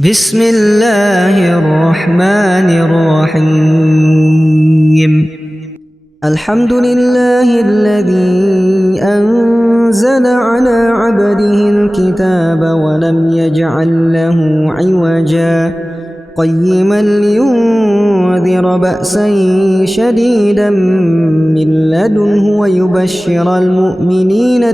بسم الله الرحمن الرحيم الحمد لله الذي أنزل على عبده الكتاب ولم يجعل له عوجا قيما لينذر بأسا شديدا من لدنه ويبشر المؤمنين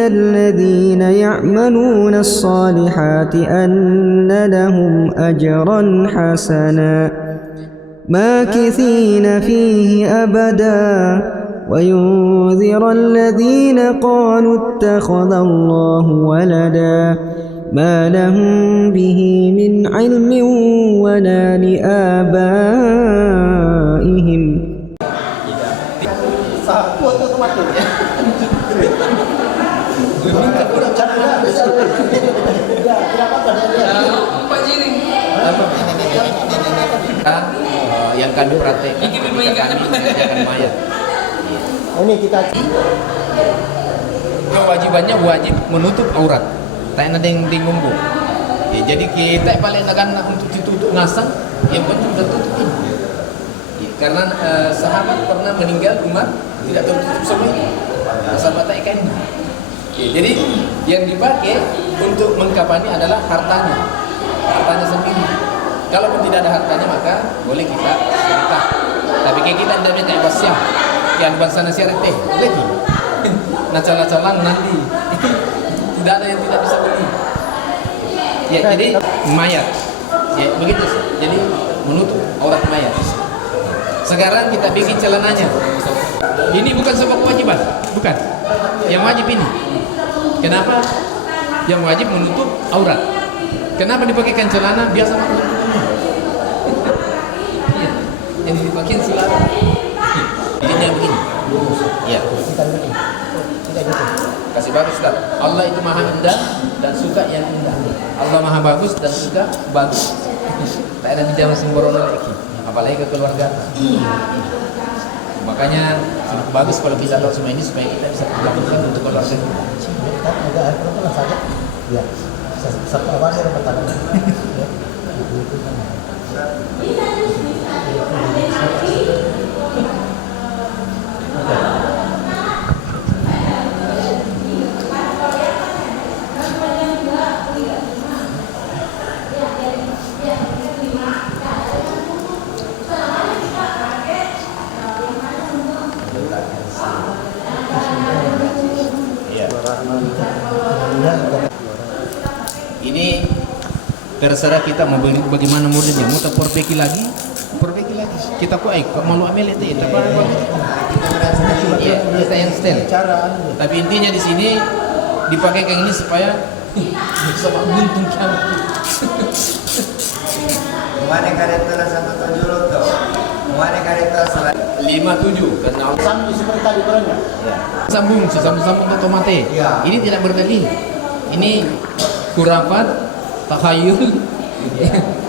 الذين يعملون الصالحات أن لهم أجرا حسنا ماكثين فيه أبدا وينذر الذين قالوا اتخذ الله ولدا ما لهم به من علم ولا لآبائهم yang kami praktekkan ketika kami mengerjakan mayat. Ini kita Kewajibannya wajib menutup aurat. Tak ada yang ngumbu. Ya, jadi kita paling akan untuk ditutup ngasang, yang penting tertutup ini. Ya, karena sahabat pernah meninggal umat tidak tertutup semua ini. Sahabat tak ikan. Ya, jadi yang dipakai untuk mengkapani adalah hartanya sendiri. Kalaupun tidak ada hartanya maka boleh kita sedekah. Tapi kita tidak punya pasien, yang bangsa nasihat lagi. Nacalang nanti tidak ada yang tidak bisa beli. Ya, jadi mayat. Ya, begitu. Jadi menutup aurat mayat. Sekarang kita bikin celananya. Ini bukan sebuah kewajiban, bukan. Yang wajib ini. Kenapa? Yang wajib menutup aurat. Kenapa dipakaikan celana? Biasa menutup. Yang dipakai celana. Ini begini. Ya. Kasih bagus Ustaz. Allah itu maha indah dan suka yang indah. Allah maha bagus dan suka bagus. Tak ada bicara sembrono lagi. Apalagi ke keluarga. Makanya bagus kalau kita tahu semua ini supaya kita bisa lakukan untuk keluarga kita. agak air saja. Ya. Satu awal yang pertama. Ini terserah kita mau bagaimana modelnya. Mau tak perbaiki lagi. Kita kok malu ambil itu ya. Kita yang style. Tapi intinya di sini dipakai kayak ini supaya bisa menguntungkan. Mana kareta satu tujuh loto, mana kareta 57 karena Sambung seperti tadi orangnya. sambung otomatis. Ya. Ini tidak berdalil. Ini kurafat, takhayul.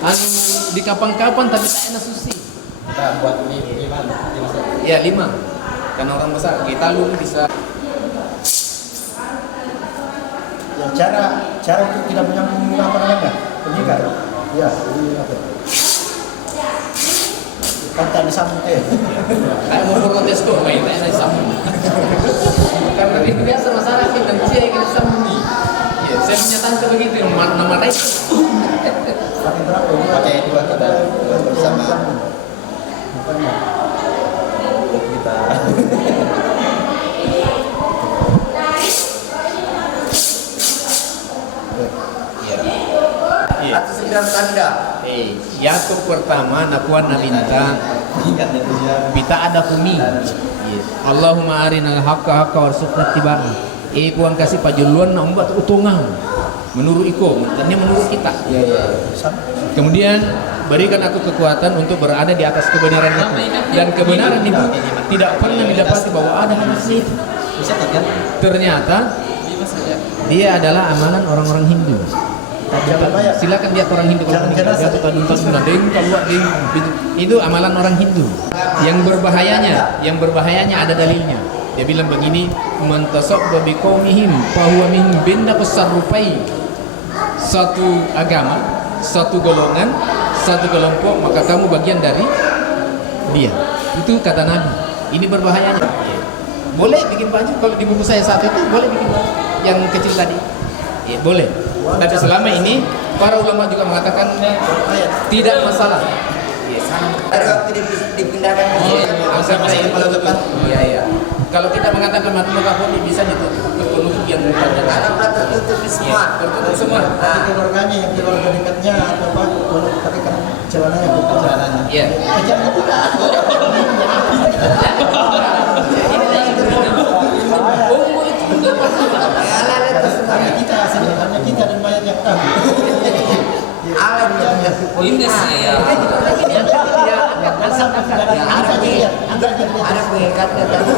Anu di kapan-kapan tapi tak enak susi. Kita buat ini 5. Ya 5. Karena orang besar kita lu bisa. Ya, cara untuk tidak menyambung apa namanya? Penyikat. Ya, ini apa? Kan tak disambung Kayak mau protes tuh, main tak enak sambung. Karena itu biasa masalah kita cia yang sambung. Ya, saya punya tante begitu nama lain. Pakai berapa? pakai dua kita bersama Bukannya. kita. Iya. Atas segera tanda. Yakub pertama nakuan nabinta bita ada kumi. Allahumma arinal haqqa haqqa warzuqna tibaa. Puan kasih pajuluan na umbat utungan. Menurut iko, ini menurut kita. Kemudian berikan aku kekuatan untuk berada di atas kebenaran itu. Dan kebenaran itu tidak pernah didapati bahwa ada manusia itu. Ternyata dia adalah amalan orang-orang Hindu. Silakan lihat orang Hindu kalau meninggal jatuh tadung keluar itu amalan orang Hindu. Yang berbahayanya ada dalilnya. Dia bilang begini, man tasabba biqaumihim fahuwa minhum, benda serupai satu agama, satu golongan, satu kelompok, maka kamu bagian dari dia. Itu kata Nabi. Ini berbahayanya. Boleh bikin baju, kalau di buku saya satu itu boleh bikin baju yang kecil tadi. Ya, boleh. Tapi selama ini para ulama juga mengatakan tidak masalah. Ada waktu dipindahkan ke sini. Iya. Kalau kita mengatakan mati kapolri bisa ditutup ke penutup yang bukannya. Anggaplah tertutup semua. Tertutup semua. Keluarganya yang keluarga dekatnya atau apa, tapi kan celananya bukan celananya. Iya. Kejarnya tidak. Umur itu juga Hanya kita asli, hanya kita dan mayat yang tahu. Alat yang Ini sih ada pengikatnya tadi.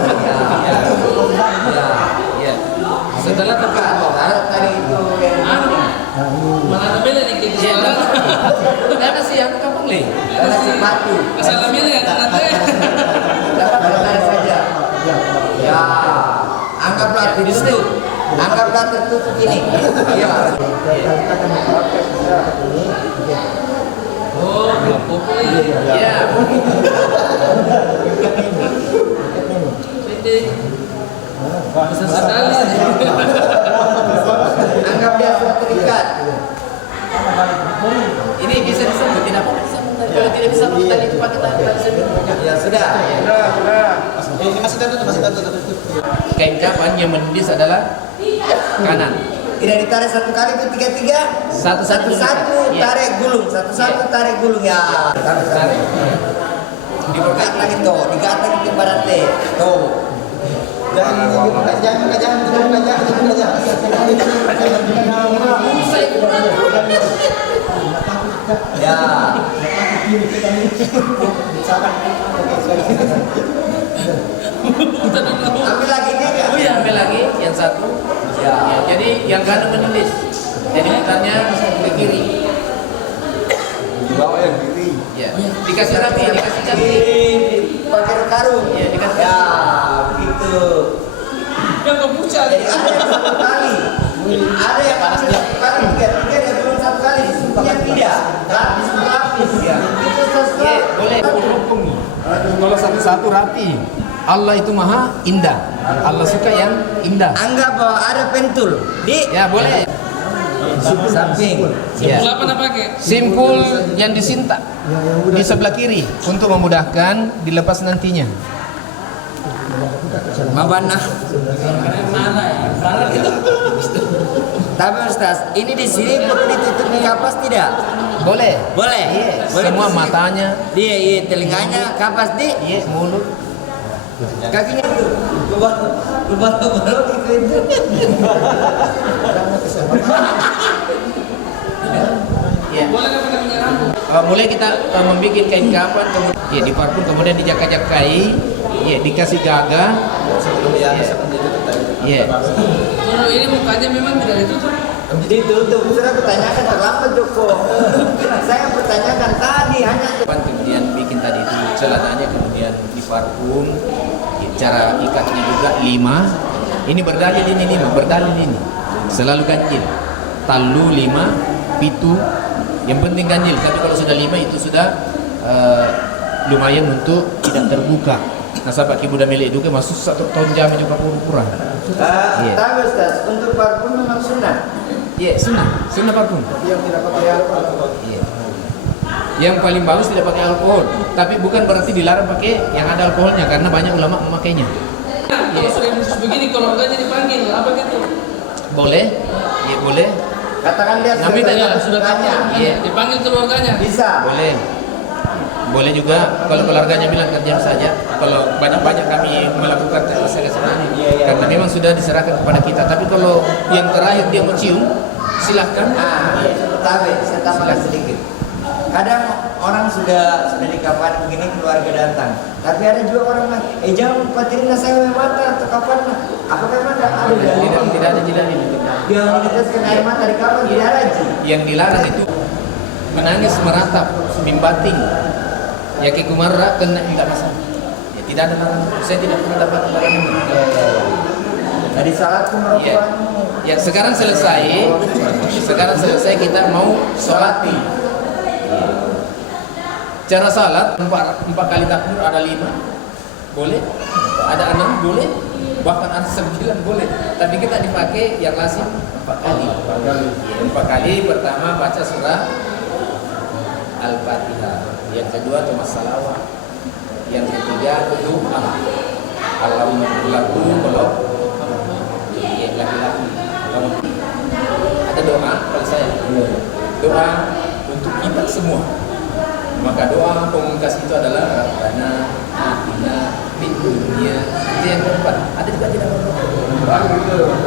Iya. Setelah Alat tadi itu yang mana ada beda nih kita sekarang. karena sih yang kampung le. karena sepatu. Asal beda yang nanti. Dapat saja. Ya, anggaplah tertutup. Anggaplah tertutup ini. Iya. Oh, popo ini. Iya. Beda. Besar sekali. Anggap dia sudah terikat. Ini bisa disebut tidak apa disebut. Kalau tidak bisa tadi itu pakai tali sebut. Ya sudah. Ini masih tertutup. Kain kapan yang mendis adalah kanan. Tidak ditarik satu kali itu tiga. Satu-satu. Satu Iya. tarik gulung. Satu tarik gulung ya. Tarik. Diperkatakan itu, digatan itu barate. Tuh. Ya. Ambil lagi nih. Oh ya, ambil lagi yang satu. Ya. Jadi yang kanan menendis. Jadi putarnya ke kiri. Di bawah yang kiri. Ya. Dikasih rapi, dikasih cantik. Pakai karung. Ya, dikasih. Ya, begitu. Yang kebucan. Jadi ada yang satu kali. Ada yang ambil satu kali, tiga dia belum satu kali. Yang tidak. Lapis. Ya. Itu satu. Ya, boleh. Kalau satu-satu rapi. Allah itu maha indah. Allah suka yang indah. Anggap bahwa ada pentul di Ya, boleh. samping. Ya. Apa nak pakai? Simpul yang disinta di sebelah kiri untuk memudahkan dilepas nantinya. Mabana. Tapi Ustaz, ini di sini perlu ditutupi kapas tidak? Boleh. Boleh. Boleh Semua di sini. matanya, Iya, telinganya kapas di iya, mulut. kakinya itu. Kebal itu. Ya. Boleh nggak pakai minyak rambut? Mulai kita membuat kain kapan, kemudian ya diparfum, kemudian dijaka-jakai, ya dikasih gaga. Ya. Kalau ini mukanya memang tidak ditutup. Ditutup. Sudah pertanyakan terlambat Joko. Saya pertanyakan tadi hanya Kemudian bikin tadi itu celananya, kemudian diparfum. Cara ikatnya juga 5. Ini berdalil ini 5, berdalil ini. Selalu ganjil. Talu 5, pitu. Yang penting ganjil. Tapi kalau sudah 5 itu sudah lumayan untuk tidak terbuka. Nah, sahabat ibu dan milik juga masuk 1 tahun jam juga kurang. Iya. Tapi Ustaz, untuk parfum memang sunnah. Iya, sunnah parfum. Yang tidak pakai alkohol. Iya. Yang paling bagus tidak pakai alkohol, tapi bukan berarti dilarang pakai yang ada alkoholnya karena banyak ulama memakainya. Kalau sudah khusus begini, kalau enggaknya dipanggil, apa gitu? Boleh? Iya, boleh. Katakan dia Nabi tanya, Sudah tanya. Iya. dipanggil keluarganya. Bisa. Boleh. Boleh juga kalau keluarganya bilang kerja saja. Kalau banyak-banyak kami melakukan tes karena memang sudah diserahkan kepada kita. Tapi kalau yang terakhir dia mencium, silahkan. Tapi saya tambahkan sedikit. Kadang orang sudah di kapan begini keluarga datang. Tapi ada juga orang bilang, jangan patirina saya mata atau kapan. Apakah memang ada Tidak ada jeda ini. yang meneteskan air mata di kapan tidak ada Ji. Yang dilarang itu menangis meratap, mimbating. Ya ke kumarra kena tidak masalah. Ya, Tidak ada larangan. Saya tidak pernah dapat larangan. Dari salat pun Ya. Ya, sekarang selesai. Sekarang selesai kita mau sholat nih. Cara salat 4 kali takbir, ada 5 boleh, ada 6 boleh, bahkan ada 9 boleh. Tapi kita dipakai yang lazim 4 kali. 4 kali. Pertama baca surah Al-Fatihah. Yang kedua cuma salawat. Yang ketiga doa. Allahumma laku kalau laki-laki. Ada doa pada saya. Doa untuk kita semua. Maka doa pemungkas itu adalah Rabbana atina fid dunya. Itu yang keempat. Ada juga tidak berdoa.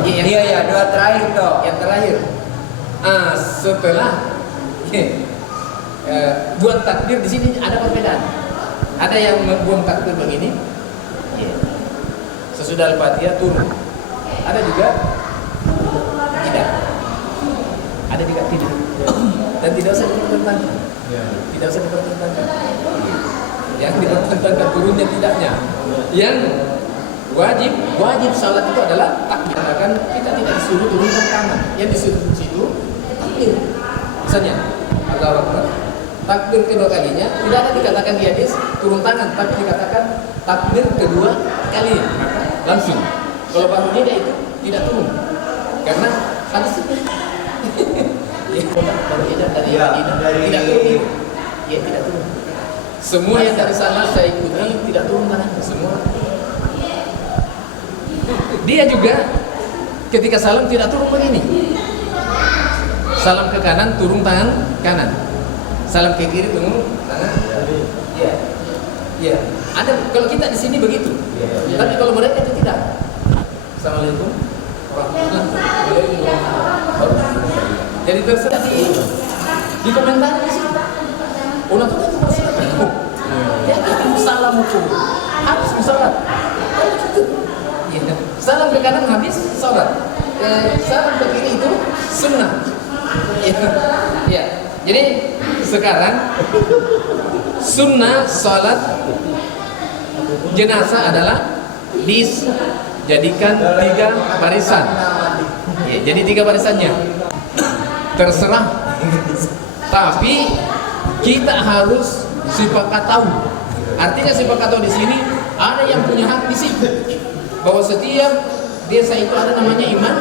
Iya, doa terakhir toh. Yang terakhir. Setelah buat takbir di sini ada perbedaan. Ada yang membuang takbir begini. Sesudah Al-Fatihah turun. Ada juga tidak. Ada juga tidak. Dan tidak usah dipertentangkan. Tidak usah dipertentangkan. Yang dipertentangkan turunnya tidaknya. Yang wajib salat itu adalah takbir. Kan kita tidak disuruh turunkan tangan. Yang disuruh di situ takbir. Misalnya Allahu Akbar. Takbir kedua kalinya tidak ada dikatakan di hadis turun tangan, tapi dikatakan takbir kedua kali. Maka langsung. Kalau baru dia itu tidak turun. Karena hadis itu baru edar dari Madinah tidak turun. Ya, tidak turun. Semua yang dari sana saya ikuti tidak turun tangan semua. Dia juga ketika salam tidak turun begini. Salam ke kanan turun tangan kanan. Salam ke kiri turun tangan. Iya. Iya. Ada kalau kita di sini begitu. Tapi kalau mereka itu tidak. Assalamualaikum warahmatullahi wabarakatuh. Jadi terserah di komentar di sini. Ulah tuh itu masalah. Ya itu salam hukum. Habis salat. Salam ke kanan habis salat. Salam ke kiri itu sunnah. Ya. Jadi sekarang sunnah salat jenazah adalah dijadikan 3 barisan. Ya, jadi 3 barisannya. Terserah. Tapi kita harus sepakat tahu. Artinya sepakat tahu di sini ada yang punya hak di situ. Bahwa setiap desa itu ada namanya imam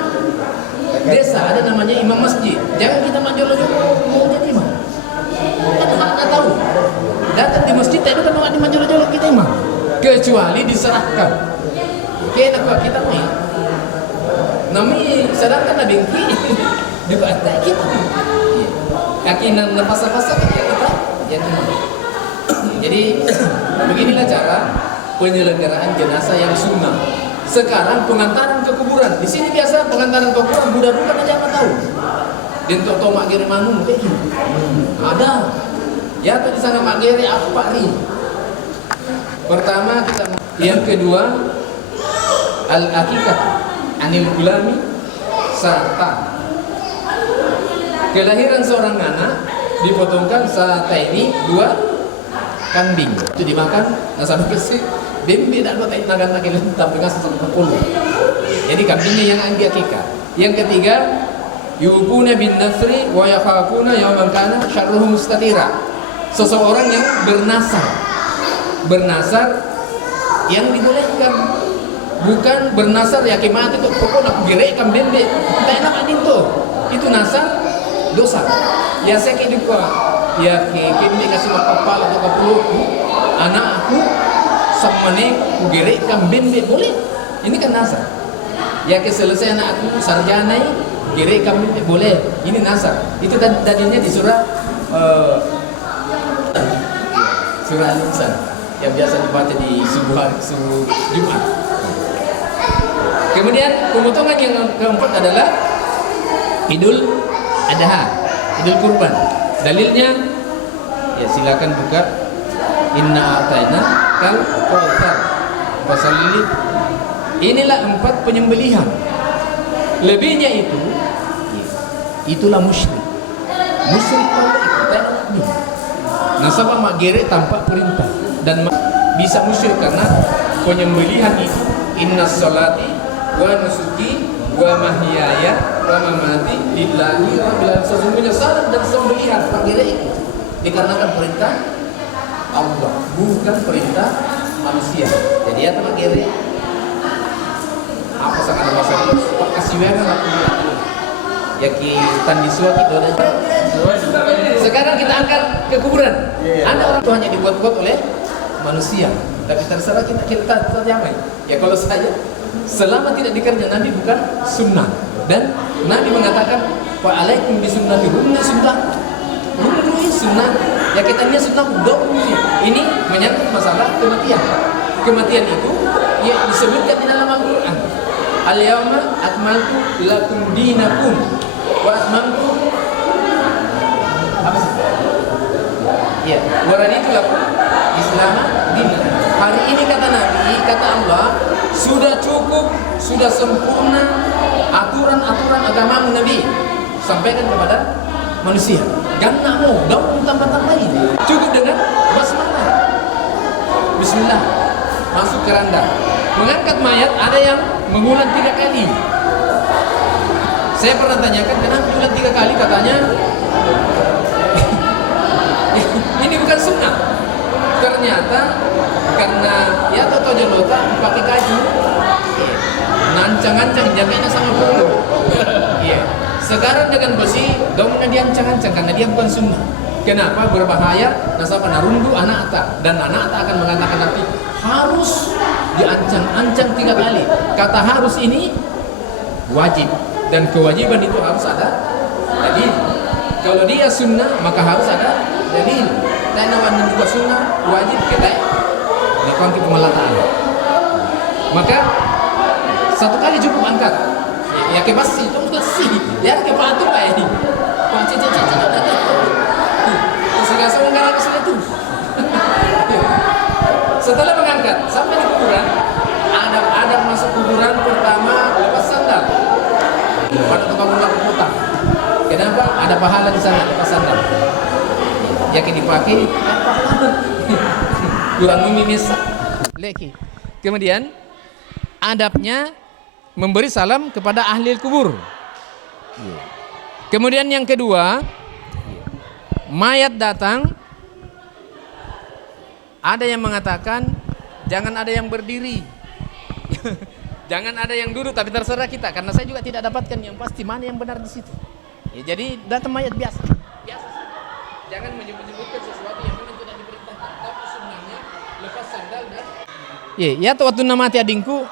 desa, ada namanya imam masjid. Jangan kita maju-maju mau jadi imam. Kita nggak tahu. Datang di masjid itu kan nggak dimaju-maju kita imam. Kecuali diserahkan. Kenapa kita nih? Nami sedangkan ada bengki di batai kita. Kaki nan lepas-lepas kita yang imam. Jadi beginilah cara penyelenggaraan jenazah yang sunnah. Sekarang pengantaran ke kuburan. Di sini biasa pengantaran ke kuburan budak-budak aja nggak tahu. Dan toto mak gere manu kayak gitu. Ada. Ya tuh di sana mak gere apa nih? Pertama kita, yang kedua al-aqiqah anil gulami sarta kelahiran seorang anak dipotongkan saat ini 2 kambing. Itu dimakan nasab kesik. Bimbi tak ada nagan lagi lentap dengan sesama puluh. Jadi kambingnya yang diakikah. Yang ketiga, yufuna bin nasri wa yakhafuna yawman kana syarruhu mustatira. Seseorang yang bernasar yang dibolehkan, bukan bernasar ya mati tuh pokoknya aku gerekkan bembe. Tak enak adin tuh. Itu nasar dosa. Ya saya juga ya kini kasih kepala atau kepuluk anakku samane kugerekkan bembe boleh. Ini kan nasar. Ya selesai anakku sarjana gerekkan bembe boleh. Ini nasar. Itu dalilnya di surah Al-Insan yang biasa dibaca di subuh Jumat. Kemudian pemotongan yang keempat adalah Idul Adha, Idul Kurban. Dalilnya ya silakan buka Inna A'tayna kal Kautsar Fasalli. Inilah 4 penyembelihan. Lebihnya itulah musyrik. Musyrik pada ikutan nasabah mak gere tanpa perintah dan bisa musyrik karena penyembelihan itu inna sholati wa nusuki wa mahyaya wa mamati lillahi rabbil alamin. Sesungguhnya salat dan sembelihan fakir itu dikarenakan perintah Allah, bukan perintah manusia. Jadi ya teman kiri apa sangat masa kasih wewe aku ya ki tandi suaki doa. Sekarang kita angkat ke kuburan. Ada orang itu hanya dibuat-buat oleh manusia, tapi terserah kita terjamai. Ya kalau saya selama tidak dikerja Nabi bukan sunnah, dan Nabi mengatakan fa'alaikum bisunnati rumni sunnah. Ya kita ini sunnah ini menyangkut masalah kematian. Kematian itu ya disebutkan di dalam Al-Quran. Al-yawma akmaltu lakum dinakum wa atmamtu apa sih? Ya, wa raditu lakum Islam dinan. Hari ini kata Nabi, kata Allah, sudah cukup, sudah sempurna aturan-aturan agama Nabi sampaikan kepada manusia. Jangan mau daun tambah-tambah lagi. Cukup dengan basmalah. Bismillah. Masuk keranda. Mengangkat mayat ada yang mengulang 3 kali. Saya pernah tanyakan kenapa ulang 3 kali, katanya ini bukan sunnah. Ternyata karena ya toto jelota pakai kaju, nancang-ancang jaganya sama puluh. Iya. Sekarang dengan besi, domnya diancang-ancang karena dia bukan sunnah. Kenapa? Berbahaya. Nasabah narundu anak ata, dan anak ata akan mengatakan nanti harus diancang-ancang 3 kali. Kata harus ini wajib, dan kewajiban itu harus ada dalil. Kalau dia sunnah maka harus ada dalil. Dan namanya juga sunnah wajib kita lakukan pemelataan. Maka 1 kali cukup angkat. Ya ke basi itu basi. Ya ke patu lah ini. Panci ada. Segala enggak ke situ. Setelah mengangkat sampai di kuburan, ada masuk kuburan pertama lepas sandal. Pada tukang ulang kota. Kenapa? Ada pahala di sana lepas sandal. Yakin dipakai kurang mimimis leki. Kemudian adabnya memberi salam kepada ahli kubur. Kemudian yang kedua, mayat datang, ada yang mengatakan jangan ada yang berdiri. Jangan ada yang duduk, tapi terserah kita, karena saya juga tidak dapatkan yang pasti mana yang benar di situ. Ya, jadi datang mayat biasa. Jangan menyebut-nyebutkan sesuatu yang memang tidak diperintahkan, tapi sunnahnya lepas sandal dan ya waktu mati adingku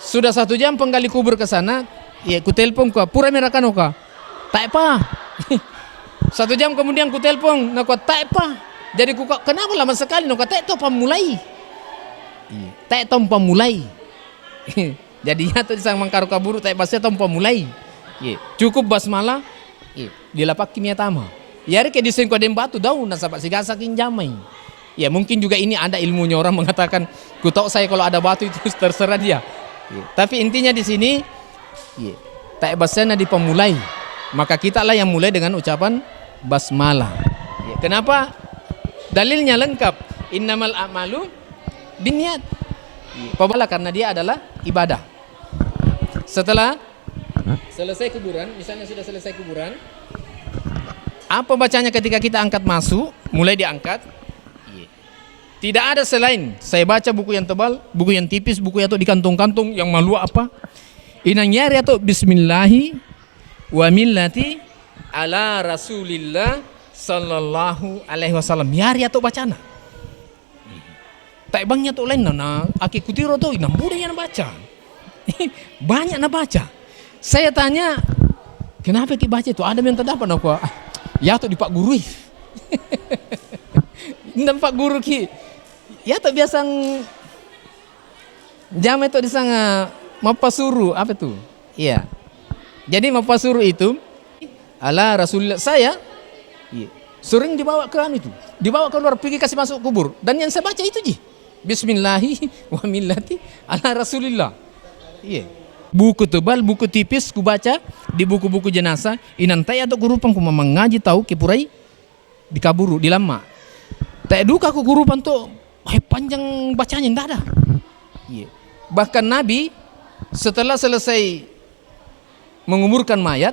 sudah 1 jam penggali kubur ke sana. Ya ku telepon ku pura merakan oka. Tak apa. 1 jam kemudian ku telepon nak tak apa. Jadi ku kenapa lama sekali nak tak itu pemulai. Tak itu pemulai. Jadi ya tu sang mangkaru kaburu tak pasti itu pemulai. Cukup basmalah. Dilapak kimia tama. Yari ke desain ko dem batu daun nasabak sigasakin jamai. Ya mungkin juga ini ada ilmunya, orang mengatakan ku tahu saya kalau ada batu itu terserah dia. Tapi intinya di sini tak basana di pemulai. Maka kita lah yang mulai dengan ucapan basmalah. Kenapa? Dalilnya lengkap. Innamal a'malu binniyat. Pabala karena dia adalah ibadah. Setelah selesai kuburan, misalnya sudah selesai kuburan, apa bacanya ketika kita angkat masuk, mulai diangkat? Tidak ada selain saya baca buku yang tebal, buku yang tipis, buku yang di kantong-kantong yang malu apa? Inang yari atau bismillahi wa millati ala rasulillah sallallahu alaihi wasallam. Yari atau bacana. Tak bangnya tu lain na aki kutiro tu inang muda yang baca. Banyak na baca. Saya tanya, kenapa ki baca itu? Ada yang terdapat aku. Ya tu di Pak Guru. Nampak guru ki. Ya tak biasa jam itu di sana mapasuru apa tu? Iya. Jadi mapasuru itu ala Rasulullah saya sering dibawa ke anu itu. Dibawa keluar pergi kasih masuk kubur. Dan yang saya baca itu ji. Bismillahi wa millati ala Rasulillah. Iya. Buku tebal, buku tipis ku baca di buku-buku jenazah. Inantai atau kurupang ku mengaji tahu kipurai di kaburu di lama. Tak duka ku kurupan tu panjang bacanya, tidak ada. Iya. Bahkan Nabi setelah selesai menguburkan mayat,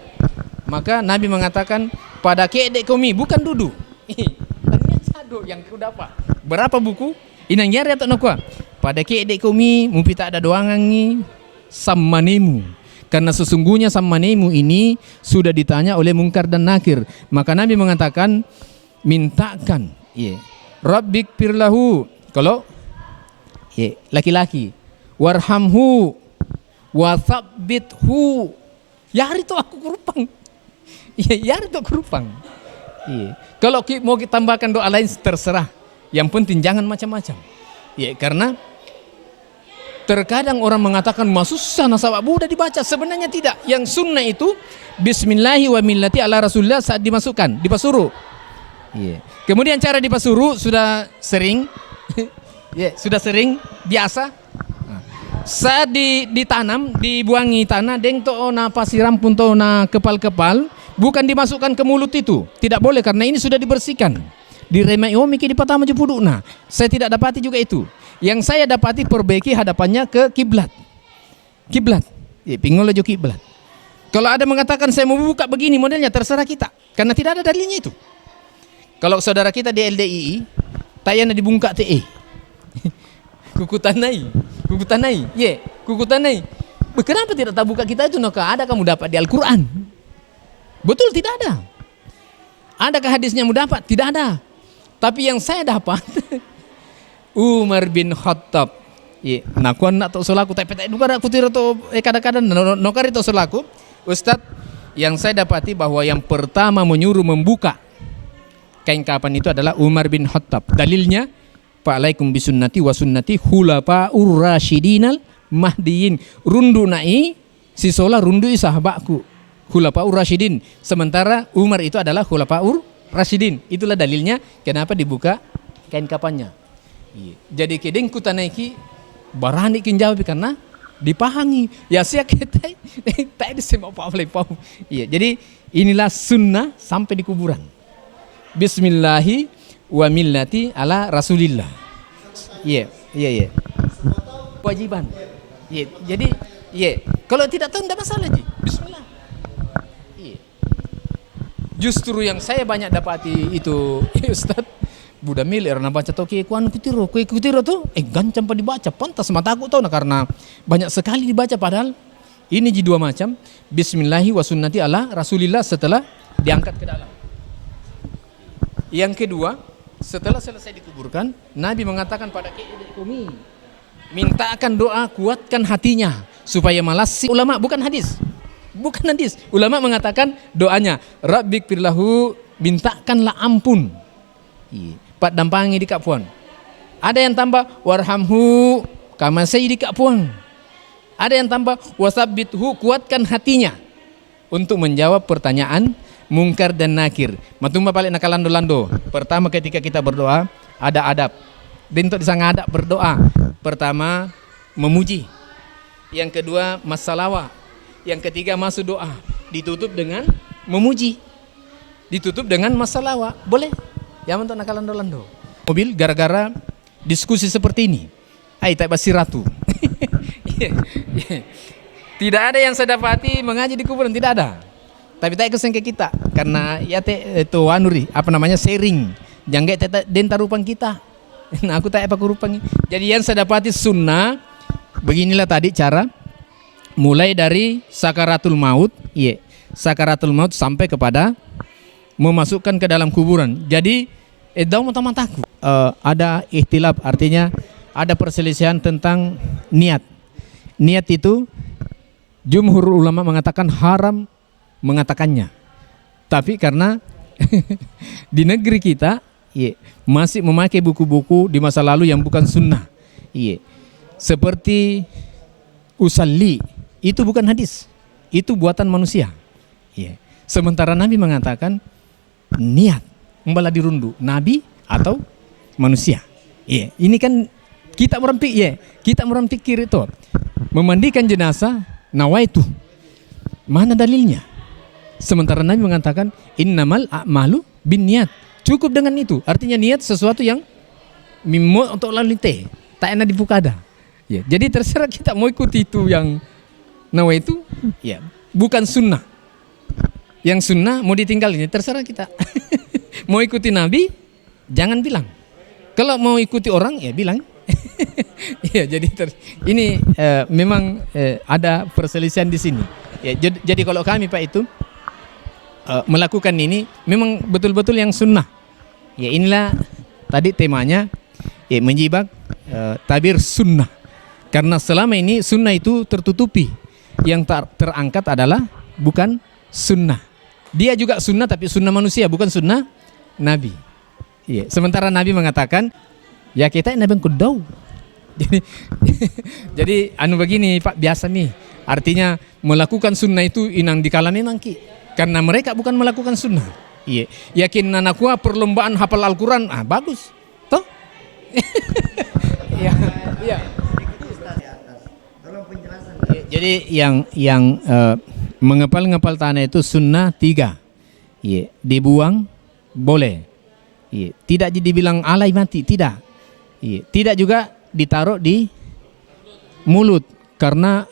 maka Nabi mengatakan pada kedek kami, bukan duduk. Ternyata sadu yang ku dapat. Berapa buku? Inang nyari atau nakwa? Pada kedek kami, mumpi tak ada doangan ni sammanemu. Karena sesungguhnya sammanemu ini sudah ditanya oleh Munkar dan Nakir. Maka Nabi mengatakan, mintakan. Iya. Rabbik firlahu. Kalau laki-laki, warhamhu wathabbithu. Yari itu aku kurupang. Iya, yari itu aku kurupang. Iya. Kalau mau kita tambahkan doa lain terserah. Yang penting jangan macam-macam. Iya, karena terkadang orang mengatakan susah nasabah mudah dibaca. Sebenarnya tidak. Yang sunnah itu bismillahi wa millati ala rasulillah saat dimasukkan, dipasuruh. Iya. Kemudian cara dipasuruh sudah sering. Sudah sering biasa. Saat ditanam, dibuangi tanah, deng to na pasiram pun to na kepal-kepal, bukan dimasukkan ke mulut itu. Tidak boleh karena ini sudah dibersihkan. Diremai miki di patama jepuduk. Nah, saya tidak dapati juga itu. Yang saya dapati perbaiki hadapannya ke kiblat. Kiblat. Pingol aja kiblat. Kalau ada mengatakan saya mau buka begini modelnya, terserah kita. Karena tidak ada dalilnya itu. Kalau saudara kita di LDII, tayana dibungkak TE. Kukutanai, kukutanai. Kenapa tidak tak buka kita itu? Naka ada kamu dapat di Al-Quran? Betul, tidak ada. Adakah hadisnya mu dapat? Tidak ada. Tapi yang saya dapat Umar bin Khattab. Nakuan nak tok solaku tapi tak duga aku tira to kadang-kadang nokari to solaku. Ustaz, yang saya dapati bahwa yang pertama menyuruh membuka kain kapan itu adalah Umar bin Khattab. Dalilnya Fa'alaikum bisunnati wa sunnati khulafa'ur rasyidinal mahdiyin. Rundu nai sisola rundu sahabatku khulafa'ur rasyidin. Sementara Umar itu adalah khulafa'ur rasyidin. Itulah dalilnya kenapa dibuka kain kapannya. Jadi kedeng kutanaiki barani kin jawab karena dipahami. Ya sia kita tak ada semua apa-apa. Iya, jadi inilah sunnah sampai di kuburan. Bismillahi wa millati ala rasulillah. Iya. Kewajiban. Iya. Jadi kalau tidak tahu tidak masalah ji. Bismillah. Iya. Justru yang saya banyak dapati itu Ustaz Buddha milir na baca toki kuan kutiro tuh gancang pa dibaca pantas mataku tahu nah karena banyak sekali dibaca padahal ini ji dua macam bismillahi wa sunnati ala rasulillah setelah diangkat ke dalam. Yang kedua, setelah selesai dikuburkan, Nabi mengatakan pada kami, mintakan doa, kuatkan hatinya supaya malas. Ulama bukan hadis. Ulama mengatakan doanya, Rabbik firlahu, mintakanlah ampun. Pat dampangi di kapuan. Ada yang tambah warhamhu, kama saya di kapuan. Ada yang tambah wasabbithu, kuatkan hatinya untuk menjawab pertanyaan Munkar dan Nakir. Matumba balik nakalando-lando. Pertama ketika kita berdoa ada adab. Bentuk disang adab berdoa. Pertama memuji. Yang kedua masalawah. Yang ketiga masuk doa. Ditutup dengan memuji. Ditutup dengan masalawah. Boleh? Ya untuk nakalando-lando. Mobil gara-gara diskusi seperti ini. Tak basi ratu. Tidak ada yang saya dapati mengaji di kuburan, tidak ada. Tapi tak kesen ke kita karena ya itu anuri sharing. Jangan kayak denta rupang kita. Nah aku tak apa rupang. Jadi yang saya dapati sunnah beginilah tadi cara mulai dari sakaratul maut, sakaratul maut sampai kepada memasukkan ke dalam kuburan. Jadi dalam mata-mataku ada ikhtilaf, artinya ada perselisihan tentang niat. Niat itu jumhur ulama mengatakan haram mengatakannya. Tapi karena di negeri kita masih memakai buku-buku di masa lalu yang bukan sunnah. Seperti usalli, itu bukan hadis. Itu buatan manusia. Sementara Nabi mengatakan niat membala dirundu, Nabi atau manusia. Ini kan kita orang pikir itu memandikan jenazah nawaitu. Mana dalilnya? Sementara Nabi mengatakan innamal a'malu binniyat. Cukup dengan itu. Artinya niat sesuatu yang mimo untuk lalu teh, tak enak dipukada. Ya, jadi terserah kita mau ikuti itu yang nawa itu, ya bukan sunnah. Yang sunnah mau ditinggalin, terserah kita. Mau ikuti Nabi, jangan bilang. Kalau mau ikuti orang, ya bilang. Ya, jadi ini memang ada perselisihan di sini. Ya, jadi kalau kami Pak itu melakukan ini memang betul-betul yang sunnah. Ya inilah tadi temanya, ya menjibak tabir sunnah. Karena selama ini sunnah itu tertutupi. Yang terangkat adalah bukan sunnah. Dia juga sunnah tapi sunnah manusia, bukan sunnah Nabi. Ya, sementara Nabi mengatakan, ya kita Nabi kudau. Jadi anu begini Pak, biasa nih. Artinya melakukan sunnah itu inang dikala memang ki. Karena mereka bukan melakukan sunnah. Iya, yakin anakku perlombaan hafal Al-Quran, bagus, toh? Iya, iya. Jadi yang mengepal-ngepal tanah itu sunnah 3. Iya, dibuang boleh. Iya, tidak dibilang alay mati, tidak. Iya, tidak juga ditaruh di mulut karena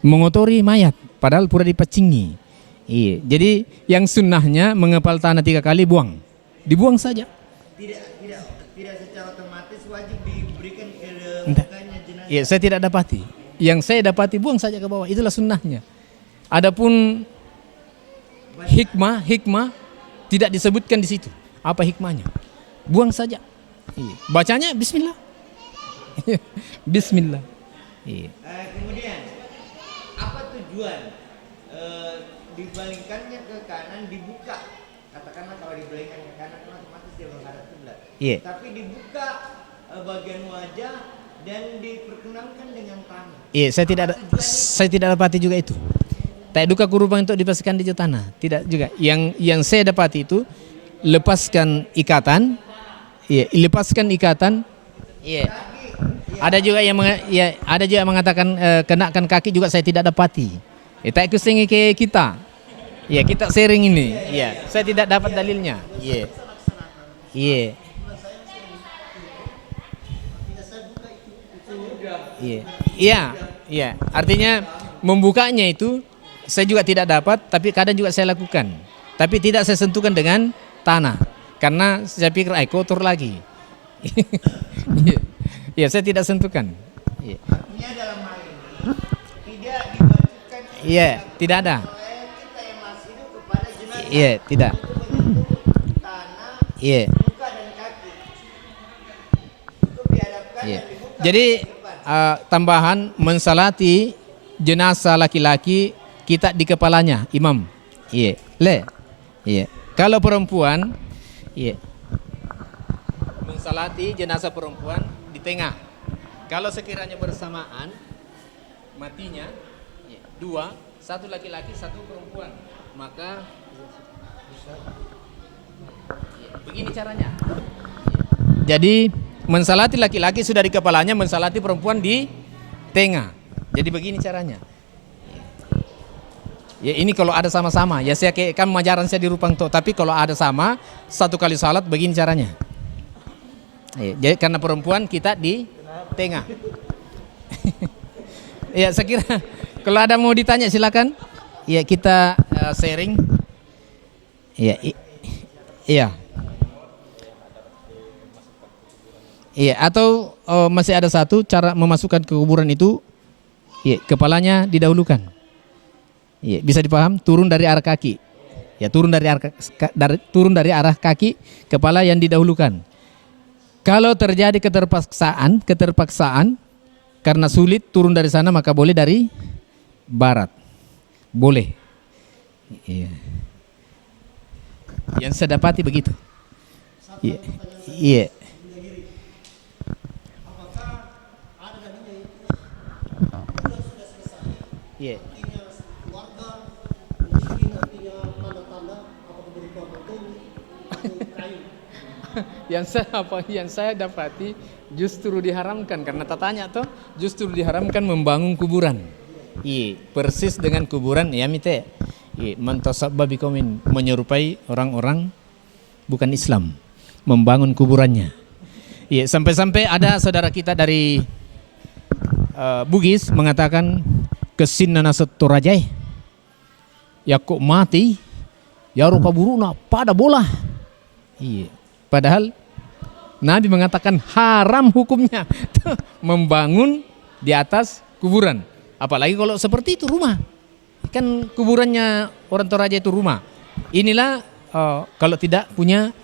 mengotori mayat, padahal pura dipacingi. Iya, jadi yang sunnahnya mengepal tanah 3 kali buang, dibuang saja. Tidak secara otomatis wajib diberikan ke mukanya jenazah. Iya, saya tidak dapati. Yang saya dapati buang saja ke bawah, itulah sunnahnya. Adapun hikmah tidak disebutkan di situ. Apa hikmahnya? Buang saja. Iya. Bacanya Bismillah. Bismillah. Iya. Kemudian apa tujuan dibalingkannya ke kanan dibuka? Katakanlah kalau dibalingkan ke kanan otomatis dia menghadap kiblat. Iya. Tapi dibuka bagian wajah dan diperkenalkan dengan tangan. Iya, saya tidak dapati juga itu. Tak duka kurubang untuk dipastikan di tanah, tidak juga. Yang saya dapati itu lepaskan ikatan. Iya, lepaskan ikatan. Iya. Ada juga yang mengatakan kenakan kaki juga saya tidak dapati. Tak kusingi ke kita. Ya, kita sharing ini. Iya, saya tidak dapat dalilnya. Iya. Iya. Iya. Iya, iya. Artinya membukanya itu saya juga tidak dapat, tapi kadang juga saya lakukan. Tapi tidak saya sentuhkan dengan tanah. Karena saya pikir kotor lagi. Ya, saya tidak sentuhkan. Ini dalam hal ini tidak diwajibkan. Iya, tidak ada. Kita yang masih hidup kepada jenazah. Iya, tidak. Tanah, Iya. muka dan kaki. Itu dihadapkan Iya. dan dibuka. Jadi tambahan mensalati jenazah laki-laki kita di kepalanya, imam. Iya, Iya. Kalau perempuan, iya. Mensalati jenazah perempuan di tengah. Kalau sekiranya bersamaan matinya, iya, 2, 1 laki-laki, 1 perempuan, maka iya, begini caranya. Jadi mensalati laki-laki sudah di kepalanya, mensalati perempuan di tengah. Jadi begini caranya. Ya ini kalau ada sama-sama, ya saya kan majaran saya di Rupang Tok, tapi kalau ada sama 1 kali salat begini caranya. Ya, jadi karena perempuan kita di tengah. Ya saya kira kalau ada mau ditanya silakan. Ya kita sharing. Ya, iya. Iya, atau masih ada satu cara memasukkan ke kuburan itu, ya, kepalanya didahulukan. Ya, bisa dipaham, turun dari arah kaki. Ya, turun dari arah kaki, kepala yang didahulukan. Kalau terjadi keterpaksaan karena sulit turun dari sana, maka boleh dari barat. Boleh. Iya. Yang saya dapati begitu. Iya. Iya. Iya. Yang saya dapati justru diharamkan karena tatanya tuh justru diharamkan membangun kuburan. Iya, persis dengan kuburan ya mite. Iya, mantasabba bikomin menyerupai orang-orang bukan Islam. membangun kuburannya. Iya, sampai-sampai ada saudara kita dari Bugis mengatakan kesinna setorajai. Ya kok mati? Ya rupa buruna pada bola. Iya. Padahal Nabi mengatakan haram hukumnya membangun di atas kuburan. Apalagi kalau seperti itu rumah. Kan kuburannya orang Toraja itu rumah. Inilah kalau tidak punya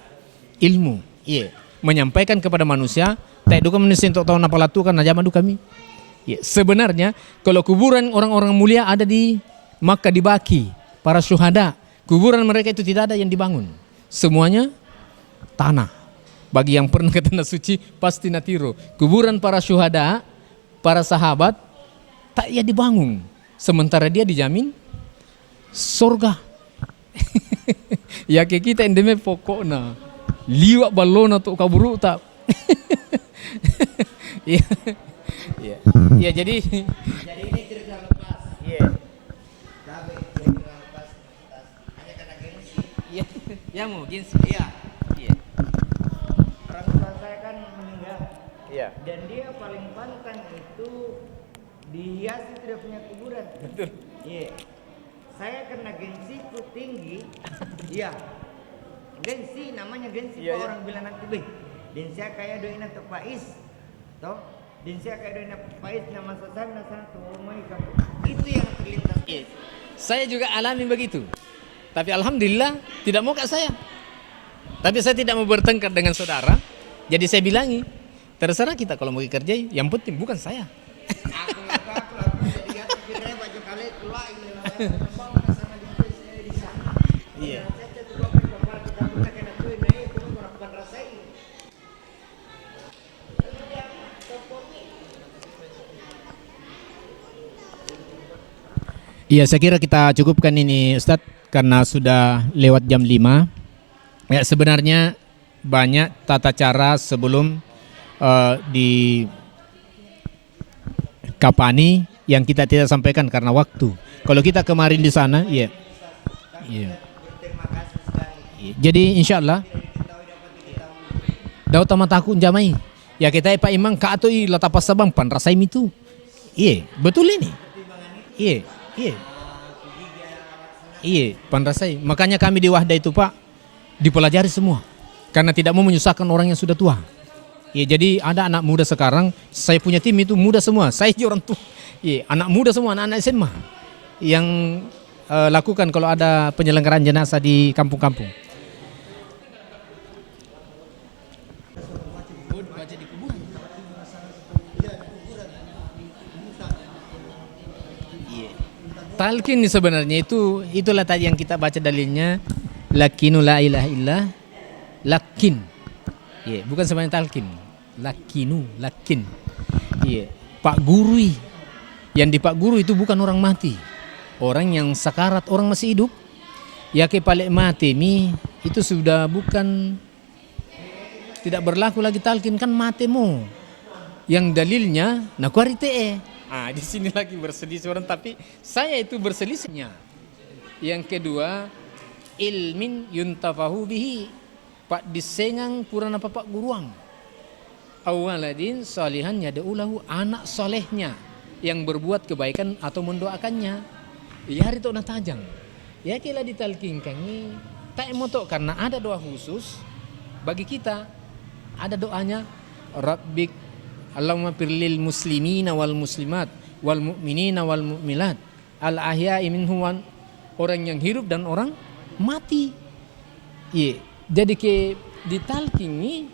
ilmu. Iya. Menyampaikan kepada manusia, tak duka manusia untuk tahu napa latukan zaman du kami. Ya, sebenarnya kalau kuburan orang-orang mulia ada di Makkah, di Baki, para syuhada, kuburan mereka itu tidak ada yang dibangun. Semuanya tanah. Bagi yang pernah ke tanah suci pasti natiro. Kuburan para syuhada, para sahabat tak ya dibangun. Sementara dia dijamin surga. Ya ke kita endeme pokokna liwat balona tu kaburu tak. Ya. Ya. Ya jadi ini cerita lepas. ya. Tapi cerita lepas hanya karena gengsi. Ya. Ya mu gins. Iya. Iya. Orang tua saya kan meninggal. Iya. Dan dia paling pantang itu dihiasi tidak punya kuburan. Betul. Iya. Saya karena gengsiku tinggi. Iya. Gengsi namanya gengsi. Iya, Pak iya. orang bilang nanti beh. Dan saya kayak doain atau Pais. Toh? Dan saya kayak doain Pais nama saya satu mai kamu. Itu yang terlintas. Iya. Saya juga alami begitu. Tapi alhamdulillah tidak mau kak saya. Tapi saya tidak mau bertengkar dengan saudara. Jadi saya bilangi, terserah kita kalau mau kerja, yang penting bukan saya. Aku jadi atas kira baju kali keluar ini sama dia saya di sana. Iya. Saya tuh bapak kita punya kena tuh ini itu orang rasai. Iya, saya kira kita cukupkan ini Ustadz karena sudah lewat jam 5. Ya, sebenarnya banyak tata cara sebelum di Kapani yang kita tidak sampaikan karena waktu. Kalau kita kemarin di sana, iya. Iya. Iya. Jadi insya Allah daw tamataku jamai. Ya kita Pak Imam ka atoi latapas sabang pan rasaim itu. Iya, betul ini. Iya, iya. Iya, pan rasai. Makanya kami di Wahda itu Pak dipelajari semua. Karena tidak mau menyusahkan orang yang sudah tua. Ya, jadi ada anak muda sekarang, saya punya tim itu muda semua. Saya orang tua. Ya, anak muda semua, anak-anak SMA yang lakukan kalau ada penyelenggaraan jenazah di kampung-kampung. Talqin ini sebenarnya itulah tadi yang kita baca dalilnya, lakinu la ilaha illah lakin. Iya, bukan sebenarnya talqin. Lakinu, lakin. Iya, Pak Guru. Yang di Pak Guru itu bukan orang mati. Orang yang sakarat, orang masih hidup. Ya ke palek mati mi itu sudah bukan tidak berlaku lagi talqin kan matemu. Yang dalilnya nakuarite. Di sini lagi berselisih orang tapi saya itu berselisihnya. Yang kedua, ilmin yuntafahu bihi. Pak disengang purana Pak Guruang. Awaladin salihan yada'ulahu, anak solehnya yang berbuat kebaikan atau mendoakannya. Ya hari itu tajang. Ya kira ditalkinkan ini tak emotok karena ada doa khusus bagi kita. Ada doanya Rabbik Allahumma firlil muslimina wal muslimat wal mu'minina wal mu'milat al ahya'i minhum, orang yang hidup dan orang mati. Iya. Jadi ke ditalkingi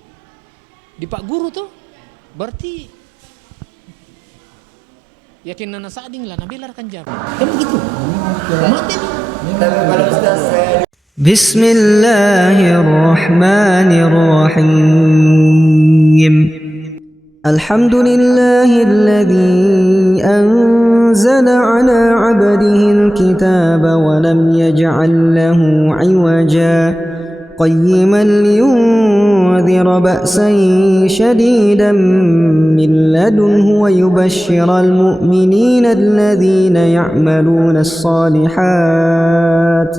di Pak Guru tuh berarti yakin nana sading lah nabi larkan jawab. Kan begitu. Mati tuh. Tapi kalau Ustaz saya Bismillahirrahmanirrahim. Alhamdulillahilladzi anzala ala 'abdihi al-kitaba wa lam yaj'al lahu 'iwaja قيما لينذر بأسا شديدا من لدنه ويبشر المؤمنين الذين يعملون الصالحات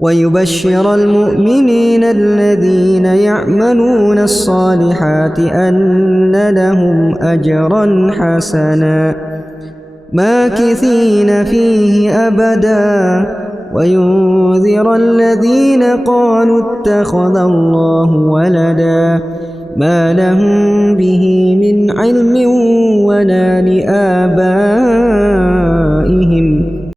ويبشر المؤمنين الذين يعملون الصالحات أن لهم أجرا حسنا ماكثين فيه أبدا وينذر الذين قالوا اتخذ الله ولدا ما لهم به من علم ولا لآبائهم